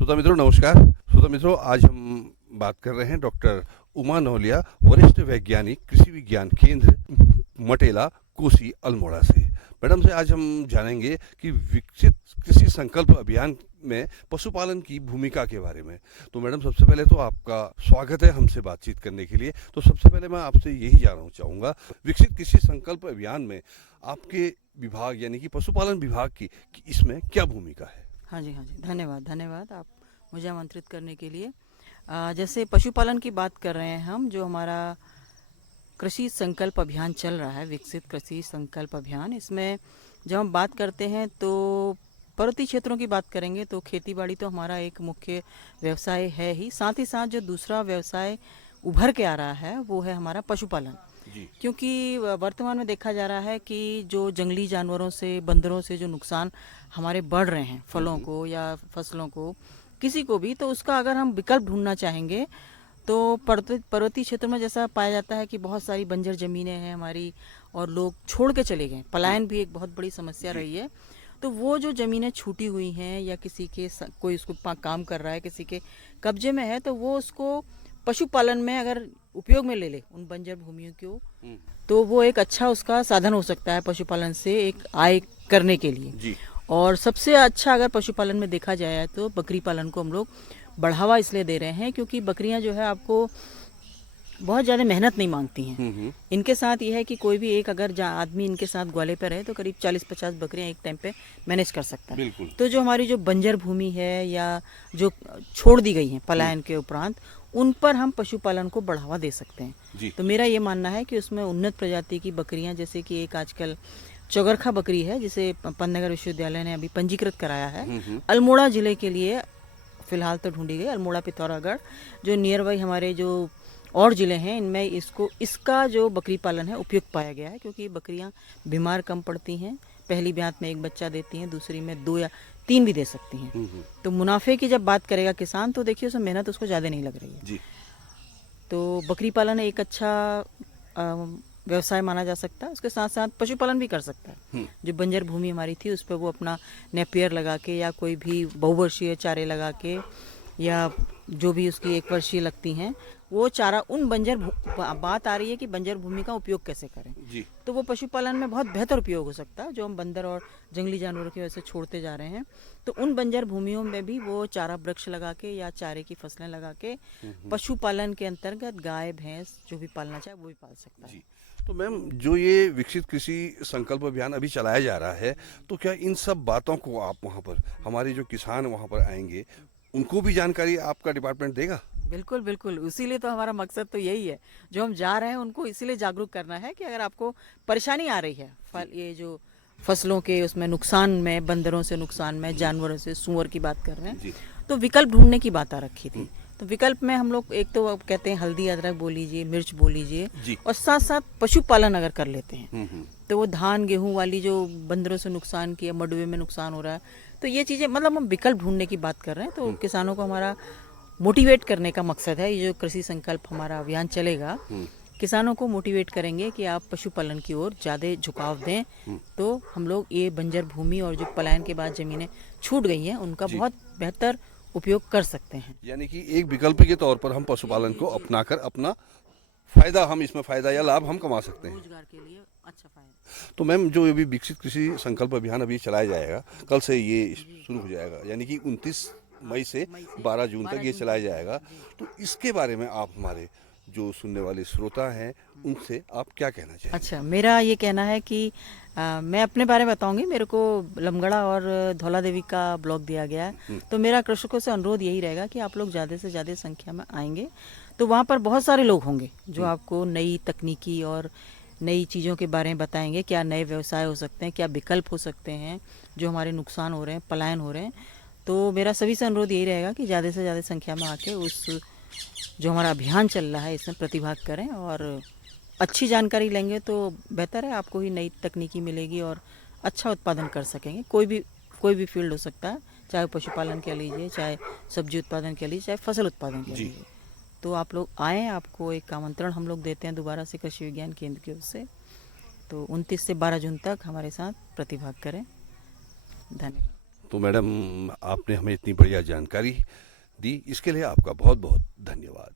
श्रोता मित्रों नमस्कार। श्रोता मित्रों, आज हम बात कर रहे हैं डॉक्टर उमा नौलिया, वरिष्ठ वैज्ञानिक, कृषि विज्ञान केंद्र मटेला, कोसी, अल्मोड़ा से। मैडम से आज हम जानेंगे कि विकसित कृषि संकल्प अभियान में पशुपालन की भूमिका के बारे में। तो मैडम, सबसे पहले तो आपका स्वागत है हमसे बातचीत करने के लिए। तो सबसे पहले मैं आपसे यही जानना चाहूँगा, विकसित कृषि संकल्प अभियान में आपके विभाग यानी कि पशुपालन विभाग की इसमें क्या भूमिका है? हाँ जी, धन्यवाद आप मुझे आमंत्रित करने के लिए। जैसे पशुपालन की बात कर रहे हैं हम, जो हमारा कृषि संकल्प अभियान चल रहा है, विकसित कृषि संकल्प अभियान, इसमें जब हम बात करते हैं तो पर्वतीय क्षेत्रों की बात करेंगे तो खेती बाड़ी तो हमारा एक मुख्य व्यवसाय है ही। साथ ही साथ जो दूसरा व्यवसाय उभर के आ रहा है वो है हमारा पशुपालन। क्योंकि वर्तमान में देखा जा रहा है कि जो जंगली जानवरों से, बंदरों से जो नुकसान हमारे बढ़ रहे हैं, फलों को या फसलों को, किसी को भी, तो उसका अगर हम विकल्प ढूंढना चाहेंगे तो पर्वतीय क्षेत्र में जैसा पाया जाता है कि बहुत सारी बंजर ज़मीनें हैं हमारी और लोग छोड़ के चले गए। पलायन भी एक बहुत बड़ी समस्या रही है। तो वो जो ज़मीनें छूटी हुई हैं या किसी के कोई उसको काम कर रहा है, किसी के कब्जे में है, तो वो उसको पशुपालन में अगर उपयोग में ले ले उन बंजर भूमियों को, तो वो एक अच्छा उसका साधन हो सकता है पशुपालन से एक आय करने के लिए जी। और सबसे अच्छा अगर पशुपालन में देखा जाए तो बकरी पालन को हम लोग बढ़ावा इसलिए दे रहे हैं क्योंकि बकरियां जो है आपको बहुत ज़्यादा मेहनत नहीं मांगती हैं। इनके साथ ये है कि कोई भी एक अगर आदमी इनके साथ ग्वाले पर रहे तो करीब 40-50 बकरियां एक टाइम पे मैनेज कर सकता है। तो जो हमारी जो बंजर भूमि है या जो छोड़ दी गई है पलायन के उपरांत, उन पर हम पशुपालन को बढ़ावा दे सकते हैं। तो मेरा ये मानना है कि उसमें उन्नत प्रजाति की बकरियां, जैसे कि एक आजकल चौगरखा बकरी है जिसे पंतनगर विश्वविद्यालय ने अभी पंजीकृत कराया है, अल्मोड़ा जिले के लिए फिलहाल तो ढूंढी गई, अल्मोड़ा पिथौरागढ़ जो नियर बाई हमारे जो और ज़िले हैं इनमें इसका जो बकरी पालन है उपयुक्त पाया गया है। क्योंकि बकरियां बीमार कम पड़ती हैं, पहली ब्यात में एक बच्चा देती हैं, दूसरी में 2 या 3 भी दे सकती हैं। तो मुनाफे की जब बात करेगा किसान तो देखिए उसमें मेहनत उसको ज़्यादा नहीं लग रही है जी। तो बकरी पालन एक अच्छा व्यवसाय माना जा सकता है। उसके साथ साथ पशुपालन भी कर सकता है। जो बंजर भूमि हमारी थी उस पर वो अपना नेपियर लगा के या कोई भी बहुवर्षीय चारे लगा के या जो भी उसकी 1 वर्षीय लगती हैं वो चारा उन बात आ रही है कि बंजर भूमि का उपयोग कैसे करें जी। तो वो पशुपालन में बहुत बेहतर उपयोग हो सकता है, जो हम बंदर और जंगली जानवरों की वजह से छोड़ते जा रहे हैं। तो उन बंजर भूमियों में भी वो चारा वृक्ष लगा के या चारे की फसलें लगा के पशुपालन के अंतर्गत गाय भैंस जो भी पालना चाहे वो भी पाल सकता है। तो मैम, जो ये विकसित कृषि संकल्प अभियान अभी चलाया जा रहा है, तो क्या इन सब बातों को आप वहाँ पर हमारे जो किसान वहाँ पर आएंगे उनको भी जानकारी आपका डिपार्टमेंट देगा? बिल्कुल बिल्कुल, इसीलिए तो हमारा मकसद तो यही है। जो हम जा रहे हैं उनको इसीलिए जागरूक करना है कि अगर आपको परेशानी आ रही है ये जो फसलों के उसमें नुकसान में, बंदरों से नुकसान में, जानवरों से, सूअर की बात कर रहे हैं, तो विकल्प ढूंढने की बात आ रखी थी। तो विकल्प में हम लोग एक तो कहते हैं हल्दी अदरक बो लीजिए, मिर्च बो लीजिए और साथ साथ पशुपालन अगर कर लेते हैं तो वो धान गेहूं वाली जो बंदरों से नुकसान की, मडुए में नुकसान हो रहा है, तो ये चीज़ें मतलब हम विकल्प ढूंढने की बात कर रहे हैं। तो किसानों को हमारा मोटिवेट करने का मकसद है। ये जो कृषि संकल्प हमारा अभियान चलेगा, किसानों को मोटिवेट करेंगे कि आप पशुपालन की ओर ज़्यादा झुकाव दें। तो हम लोग ये बंजर भूमि और जो पलायन के बाद ज़मीनें छूट गई हैं उनका बहुत बेहतर उपयोग कर सकते हैं। यानी कि एक विकल्प के तौर पर हम पशुपालन को अपनाकर अपना फायदा, हम इसमें फायदा या लाभ हम कमा सकते हैं, रोजगार के लिए अच्छा फायदा। तो मैम, जो अभी विकसित कृषि संकल्प अभियान अभी चलाया जाएगा, कल से ये शुरू हो जाएगा, यानी कि 29 मई से 12 जून तक ये चलाया जाएगा। तो इसके बारे में आप हमारे जो सुनने वाले श्रोता हैं उनसे आप क्या कहना चाहेंगे? अच्छा, मेरा ये कहना है कि मैं अपने बारे में बताऊंगी। मेरे को लमगड़ा और धौला देवी का ब्लॉक दिया गया है। तो मेरा कृषकों से अनुरोध यही रहेगा कि आप लोग ज़्यादा से ज़्यादा संख्या में आएंगे तो वहाँ पर बहुत सारे लोग होंगे जो आपको नई तकनीकी और नई चीज़ों के बारे में बताएंगे। क्या नए व्यवसाय हो सकते हैं, क्या विकल्प हो सकते हैं जो हमारे नुकसान हो रहे हैं, पलायन हो रहे हैं। तो मेरा सभी से अनुरोध यही रहेगा कि ज़्यादा से ज़्यादा संख्या में आके उस जो हमारा अभियान चल रहा है इसमें प्रतिभाग करें और अच्छी जानकारी लेंगे तो बेहतर है, आपको ही नई तकनीकी मिलेगी और अच्छा उत्पादन कर सकेंगे। कोई भी फील्ड हो सकता है, चाहे पशुपालन के लीजिए, चाहे सब्जी उत्पादन के लीजिए, चाहे फसल उत्पादन के लीजिए। तो आप लोग आएँ, आपको एक आमंत्रण हम लोग देते हैं दोबारा से कृषि विज्ञान केंद्र की ओर से। तो 29 से 12 जून तक हमारे साथ प्रतिभाग करें। धन्यवाद। तो मैडम आपने हमें इतनी बढ़िया जानकारी दी, इसके लिए आपका बहुत बहुत धन्यवाद।